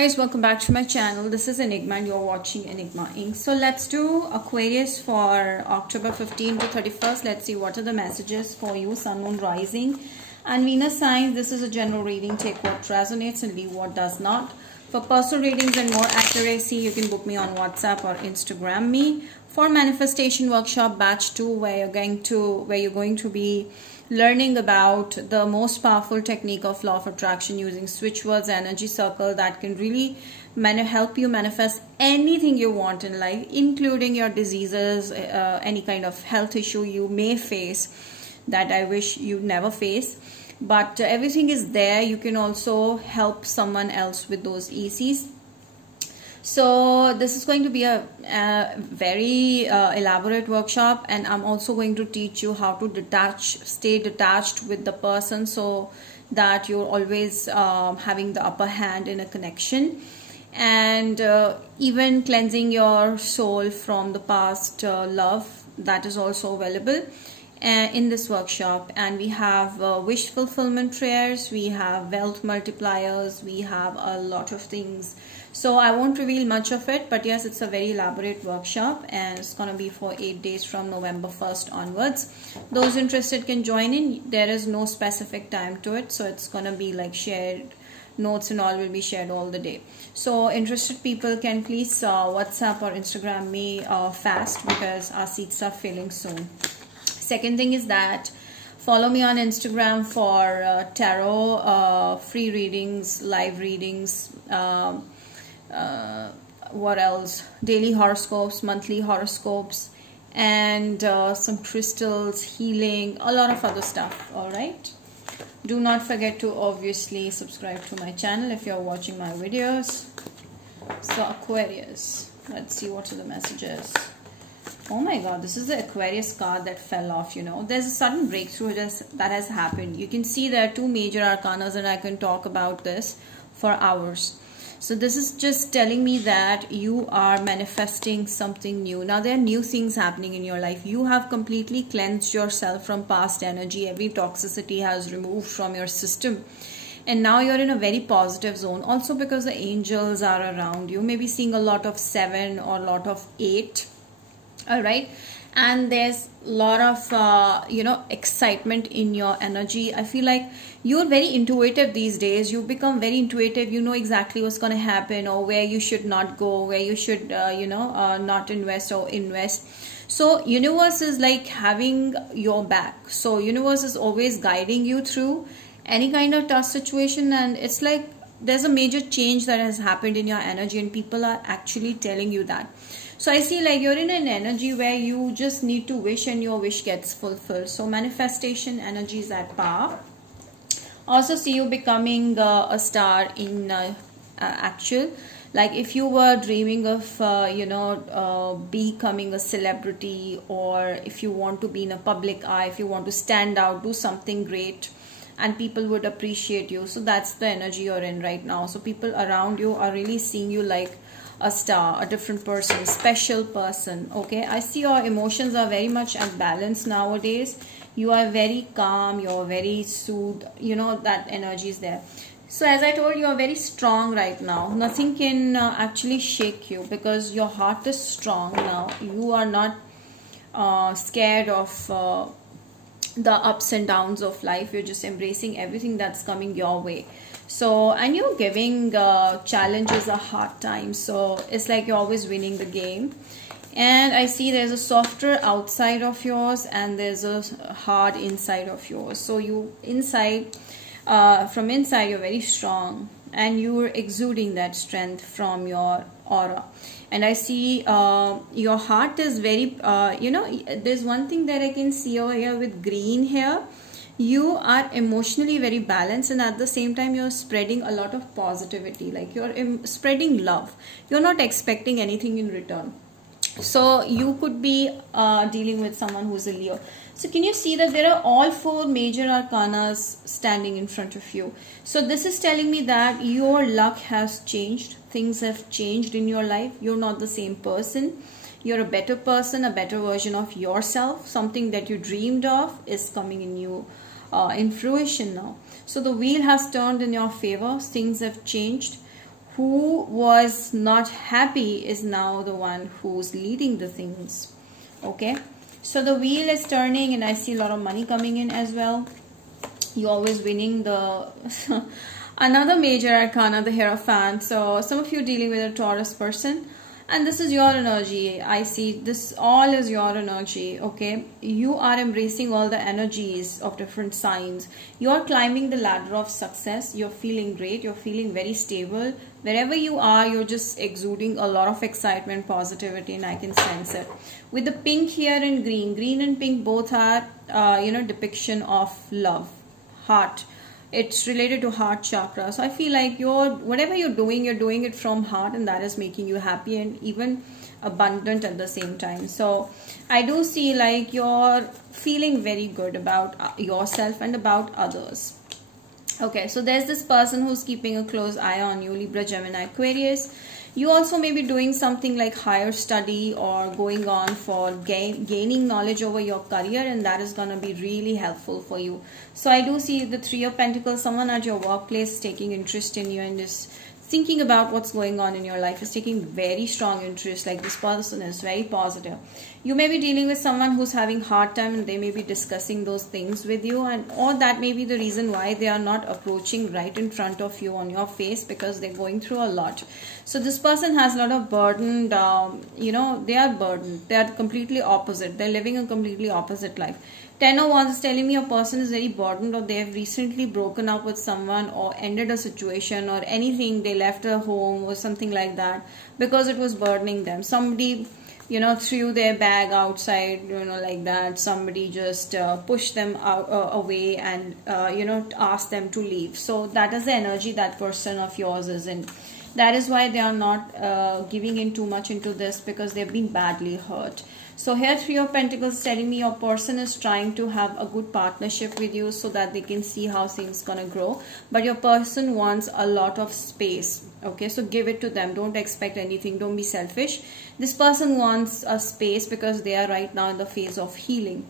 guys, welcome back to my channel. This is Enigma and you're watching Enigma Inc. So let's do Aquarius for October 15 to 31st. Let's see what are the messages for you, Sun, Moon, Rising and Venus signs. This is a general reading. Take what resonates and leave what does not. For personal readings and more accuracy, you can book me on WhatsApp or Instagram me. For manifestation workshop batch 2, where you're going to be learning about the most powerful technique of law of attraction using switch words, energy circle that can really help you manifest anything you want in life, including your diseases, any kind of health issue you may face that I wish you never face. But everything is there. You can also help someone else with those ECs. So this is going to be a very elaborate workshop, and I'm also going to teach you how to stay detached with the person so that you're always having the upper hand in a connection, and even cleansing your soul from the past love. That is also available in this workshop. And we have wish fulfillment prayers, we have wealth multipliers, we have a lot of things. So I won't reveal much of it, but yes, it's a very elaborate workshop and it's going to be for 8 days from November 1st onwards. Those interested can join in. There is no specific time to it, so it's going to be like shared notes and all will be shared all the day. So interested people can please WhatsApp or Instagram me fast, because our seats are filling soon. Second thing is that follow me on Instagram for tarot free readings, live readings, what else, daily horoscopes, monthly horoscopes, and some crystals, healing, a lot of other stuff. All right, do not forget to obviously subscribe to my channel if you're watching my videos. So Aquarius, let's see what are the messages. Oh my god, this is the Aquarius card that fell off. You know, there's a sudden breakthrough that has happened. You can see there are two major arcanas, and I can talk about this for hours. So this is just telling me that you are manifesting something new. Now there are new things happening in your life. You have completely cleansed yourself from past energy. Every toxicity has removed from your system. And now you're in a very positive zone. Also because the angels are around you. Maybe seeing a lot of 7 or a lot of 8. All right. And there's a lot of excitement in your energy. I feel like you're very intuitive these days. You become very intuitive. You know exactly what's going to happen, or where you should not go, where you should not invest or invest. So universe is like having your back. So universe is always guiding you through any kind of tough situation, and it's like there's a major change that has happened in your energy, and people are actually telling you that. So I see like you're in an energy where you just need to wish and your wish gets fulfilled. So manifestation energy is at power. Also see you becoming a star in actual. Like if you were dreaming of becoming a celebrity, or if you want to be in a public eye, if you want to stand out, do something great and people would appreciate you. So that's the energy you're in right now. So people around you are really seeing you like a star, a different person, special person. Okay, I see your emotions are very much unbalanced nowadays. You are very calm, you're very soothed, you know, that energy is there. So as I told you, are very strong right now. Nothing can actually shake you, because your heart is strong now. You are not scared of the ups and downs of life. You're just embracing everything that's coming your way. So, and you're giving challenges a hard time. So it's like you're always winning the game. And I see there's a softer outside of yours and there's a hard inside of yours. So you inside, from inside, you're very strong, and you're exuding that strength from your aura. And I see your heart is very, there's one thing that I can see over here with green here. You are emotionally very balanced, and at the same time you're spreading a lot of positivity. Like you're spreading love. You're not expecting anything in return. So you could be dealing with someone who's a Leo. So can you see that there are all 4 major arcanas standing in front of you? So this is telling me that your luck has changed. Things have changed in your life. You're not the same person. You're a better person, a better version of yourself. Something that you dreamed of is coming in you in fruition now. So the wheel has turned in your favor. Things have changed. who was not happy is now the one who's leading the things. Okay, so the wheel is turning and I see a lot of money coming in as well. You're always winning the another major arcana, the Hierophant. So some of you dealing with a Taurus person, and this is your energy. I see this all is your energy. Okay, you are embracing all the energies of different signs. You're climbing the ladder of success. You're feeling great. You're feeling very stable. Wherever you are, you're just exuding a lot of excitement, positivity, and I can sense it. With the pink here and green and pink both are depiction of love, heart. It's related to heart chakra. So I feel like whatever you're doing it from heart, and that is making you happy and even abundant at the same time. So I do see like you're feeling very good about yourself and about others. Okay, so there's this person who's keeping a close eye on you, Libra, Gemini, Aquarius. You also may be doing something like higher study or going on for gaining knowledge over your career, and that is going to be really helpful for you. So I do see the Three of Pentacles. Someone at your workplace is taking interest in you and is thinking about what's going on in your life, is taking very strong interest. Like this person is very positive. You may be dealing with someone who's having hard time and they may be discussing those things with you, and or that may be the reason why they are not approaching right in front of you on your face, because they're going through a lot. So this person has a lot of burdened, they are burdened. They are completely opposite. They're living a completely opposite life. 10 of Wands is telling me a person is very burdened, or they have recently broken up with someone or ended a situation or anything. They left a home or something like that because it was burdening them. Somebody, threw their bag outside, like that. Somebody just pushed them out, away and, asked them to leave. So that is the energy that person of yours is in. That is why they are not giving in too much into this, because they've been badly hurt. So here Three of Pentacles telling me your person is trying to have a good partnership with you so that they can see how things gonna grow. But your person wants a lot of space. Okay, so give it to them. Don't expect anything. Don't be selfish. This person wants a space because they are right now in the phase of healing.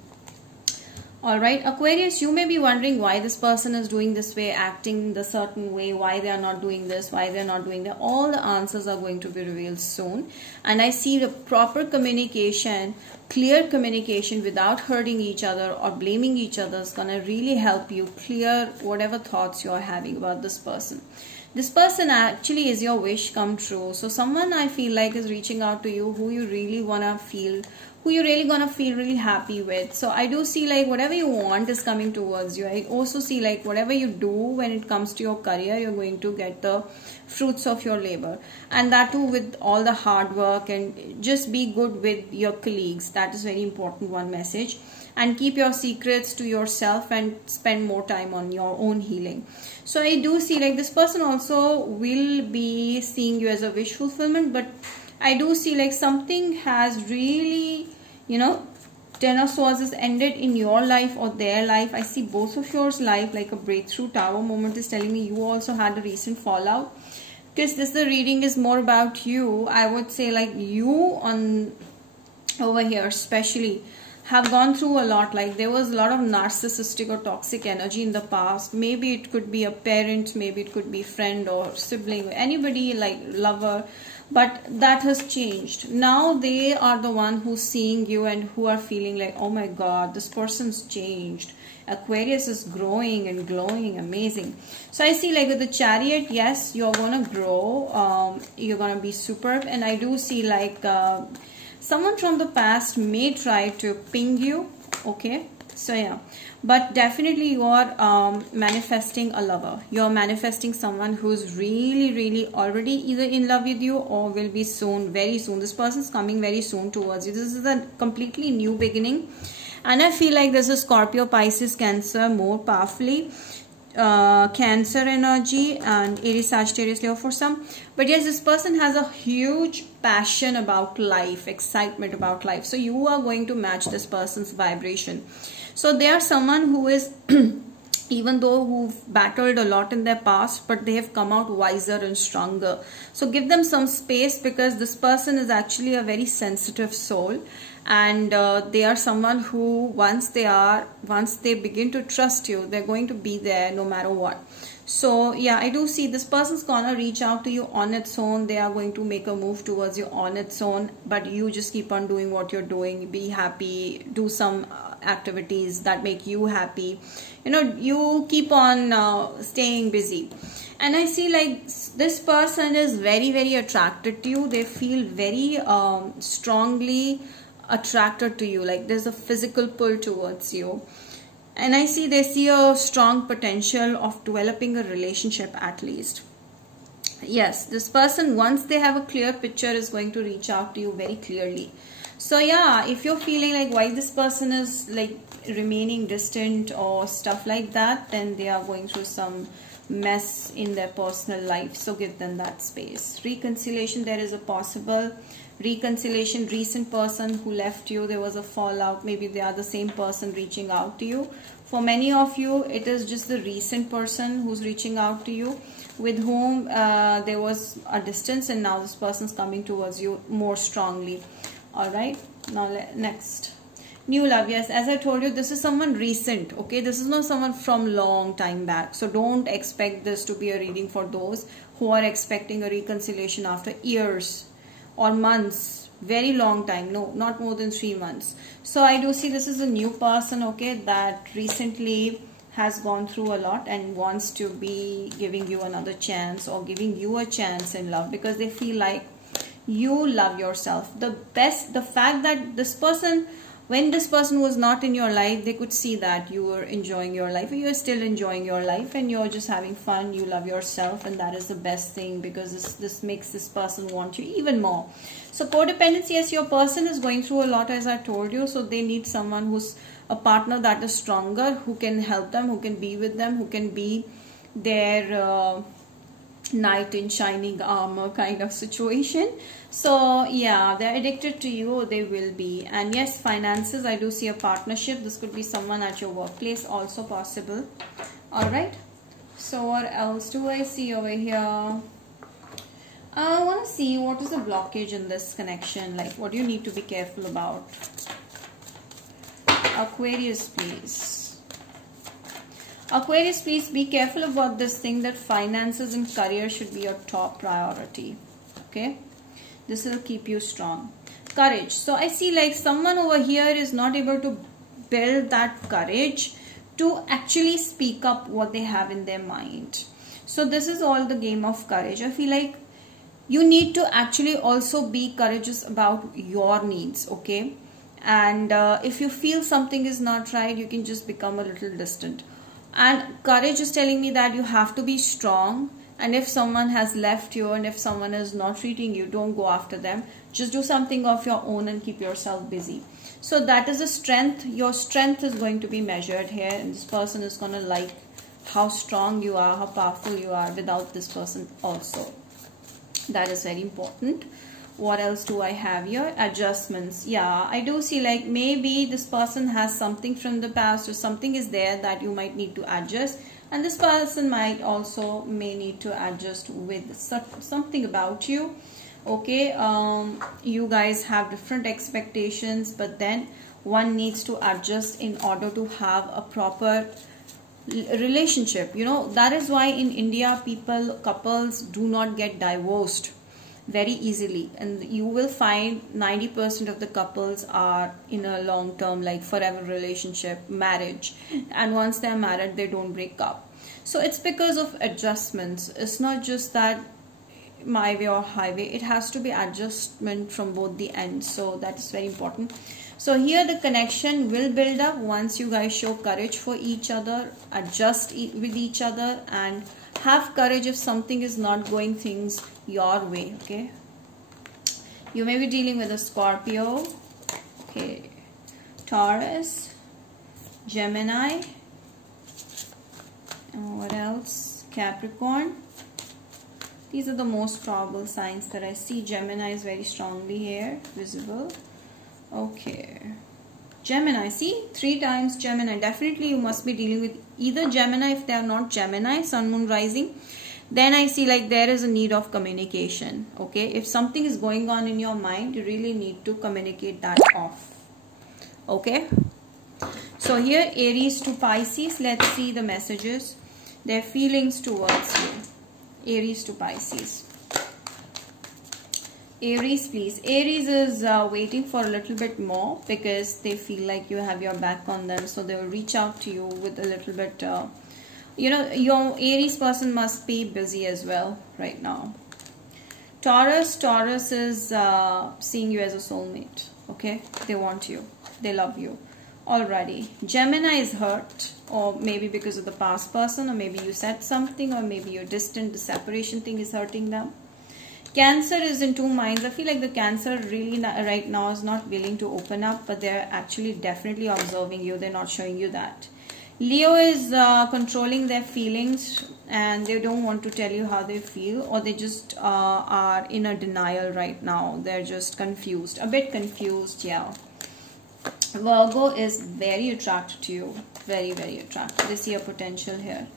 Alright, Aquarius, you may be wondering why this person is doing this way, acting the certain way, why they are not doing this, why they are not doing that. All the answers are going to be revealed soon. And I see the proper communication, clear communication without hurting each other or blaming each other is going to really help you clear whatever thoughts you are having about this person. This person actually is your wish come true. So someone I feel like is reaching out to you who you really want to feel, who you're really gonna feel really happy with. So I do see like whatever you want is coming towards you. I also see like whatever you do when it comes to your career, you're going to get the fruits of your labor, and that too with all the hard work. And just be good with your colleagues. That is very important, one message. And keep your secrets to yourself and spend more time on your own healing. So I do see like this person also will be seeing you as a wish fulfillment, but I do see like something has really, 10 of Swords is ended in your life or their life. I see both of yours life like a breakthrough. Tower moment is telling me you also had a recent fallout. Because the reading is more about you. I would say like you on over here especially have gone through a lot. Like there was a lot of narcissistic or toxic energy in the past. Maybe it could be a parent, maybe it could be friend or sibling, anybody like lover. But that has changed. Now they are the one who's seeing you and who are feeling like, oh my God, this person's changed. Aquarius is growing and glowing, amazing. So I see like with the Chariot, yes, you're going to grow. You're going to be superb. And I do see like someone from the past may try to ping you. Okay. So yeah, but definitely you are manifesting a lover. You're manifesting someone who's really already either in love with you or will be soon, very soon. This person's coming very soon towards you. This is a completely new beginning. And I feel like this is Scorpio, Pisces, Cancer more powerfully. Cancer energy and Aries, Sagittarius, Leo for some. But yes, this person has a huge passion about life, excitement about life. So you are going to match this person's vibration. So they are someone who is even though who've battled a lot in their past, but they have come out wiser and stronger. So give them some space, because this person is actually a very sensitive soul. And they are someone who once they begin to trust you, they're going to be there no matter what. So yeah, I do see this person's gonna reach out to you on its own. They are going to make a move towards you on its own, but you just keep on doing what you're doing. Be happy, do some activities that make you happy. You know, you keep on staying busy. And I see like this person is very, very attracted to you. They feel very strongly attracted to you. Like there's a physical pull towards you. And I see they see a strong potential of developing a relationship at least. Yes, this person, once they have a clear picture, is going to reach out to you very clearly. So yeah, if you're feeling like why this person is like remaining distant or stuff like that, then they are going through some mess in their personal life. So give them that space. Reconciliation, there is a possible reconciliation. Recent person who left you, there was a fallout. Maybe they are the same person reaching out to you. For many of you, it is just the recent person who's reaching out to you, with whom there was a distance, and now this person's coming towards you more strongly. All right, now next, new love. Yes, as I told you, this is someone recent. Okay, this is not someone from long time back. So don't expect this to be a reading for those who are expecting a reconciliation after years or months, very long time. No, not more than 3 months. So I do see this is a new person, okay, that recently has gone through a lot and wants to be giving you another chance, or giving you a chance in love, because they feel like you love yourself. The fact that this person, when this person was not in your life, they could see that you were enjoying your life. You're still enjoying your life and you're just having fun. You love yourself, and that is the best thing, because this makes this person want you even more. So codependency, yes, your person is going through a lot, as I told you. So they need someone who's a partner that is stronger, who can help them, who can be with them, who can be their knight in shining armor kind of situation. So yeah, they're addicted to you, they will be. And yes, finances, I do see a partnership. This could be someone at your workplace, also possible. All right, so what else do I see over here? I want to see what is the blockage in this connection, like what do you need to be careful about. Aquarius, please. Aquarius, please be careful about this thing, that finances and career should be your top priority. Okay, this will keep you strong. Courage. So I see like someone over here is not able to build that courage to actually speak up what they have in their mind. So this is all the game of courage. I feel like you need to actually also be courageous about your needs, okay? And if you feel something is not right, you can just become a little distant. And courage is telling me that you have to be strong. And if someone has left you, and if someone is not treating you, don't go after them. Just do something of your own and keep yourself busy. So that is a strength. Your strength is going to be measured here. And this person is going to like how strong you are, how powerful you are without this person also. That is very important. What else do I have here? Adjustments. Yeah, I do see like maybe this person has something from the past, or something is there that you might need to adjust. And this person might also may need to adjust with something about you. Okay, you guys have different expectations, but then one needs to adjust in order to have a proper relationship. You know, that is why in India couples do not get divorced very easily, and you will find 90% of the couples are in a long-term, like forever relationship, marriage, and once they're married they don't break up. So it's because of adjustments. It's not just that my way or highway, it has to be adjustment from both the ends. So that is very important. So here the connection will build up once you guys show courage for each other, adjust with each other, and have courage if something is not going things your way. Okay, you may be dealing with a Scorpio, okay, Taurus, Gemini, and what else? Capricorn. These are the most probable signs that I see. Gemini is very strongly here visible. Okay, Gemini, see, 3 times Gemini. Definitely you must be dealing with either Gemini. If they are not Gemini, Sun, Moon, Rising, then I see like there is a need of communication. Okay, if something is going on in your mind, you really need to communicate that off. Okay, so here Aries to Pisces, let's see the messages. their feelings towards you. Aries to Pisces. Aries, please. Aries is waiting for a little bit more because they feel like you have your back on them. So they will reach out to you with a little bit, you know, your Aries person must be busy as well right now. Taurus. Taurus is seeing you as a soulmate. Okay. They want you. They love you already. Gemini is hurt, or maybe because of the past person, or maybe you said something, or maybe you're distant. The separation thing is hurting them. Cancer is in two minds. I feel like the Cancer really right now is not willing to open up, but they're actually definitely observing you. They're not showing you that. Leo is controlling their feelings, and they don't want to tell you how they feel, or they just are in a denial right now. They're just confused, a bit confused, yeah. Virgo is very attracted to you, very, very attracted. They see a potential here.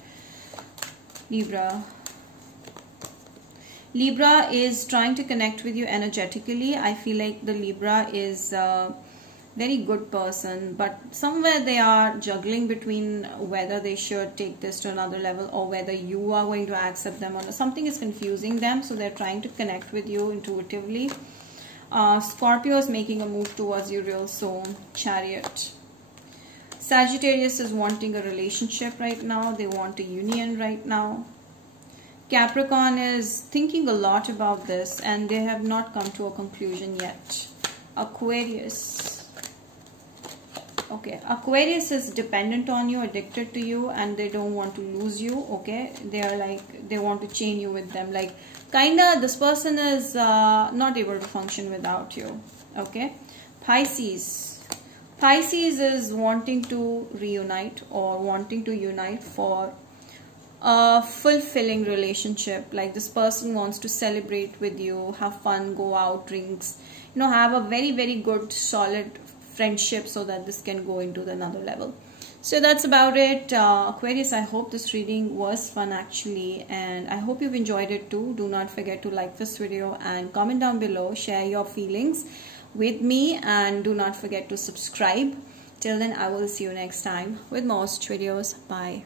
Libra. Libra is trying to connect with you energetically. I feel like the Libra is a very good person, but somewhere they are juggling between whether they should take this to another level or whether you are going to accept them, or something is confusing them. So they're trying to connect with you intuitively. Scorpio is making a move towards you real soon. Chariot. Sagittarius is wanting a relationship right now. They want a union right now. Capricorn is thinking a lot about this and they have not come to a conclusion yet. Aquarius. Okay, Aquarius is dependent on you, addicted to you, and they don't want to lose you. Okay, they are like, they want to chain you with them. Like, kinda, this person is not able to function without you. Okay, Pisces. Pisces is wanting to reunite or wanting to unite for a fulfilling relationship. Like, this person wants to celebrate with you, have fun, go out, drinks, you know, have a very, very good, solid friendship so that this can go into another level. So that's about it, Aquarius. I hope this reading was fun actually, and I hope you've enjoyed it too. Do not forget to like this video and comment down below, share your feelings with me, and do not forget to subscribe. Till then, I will see you next time with more videos. Bye.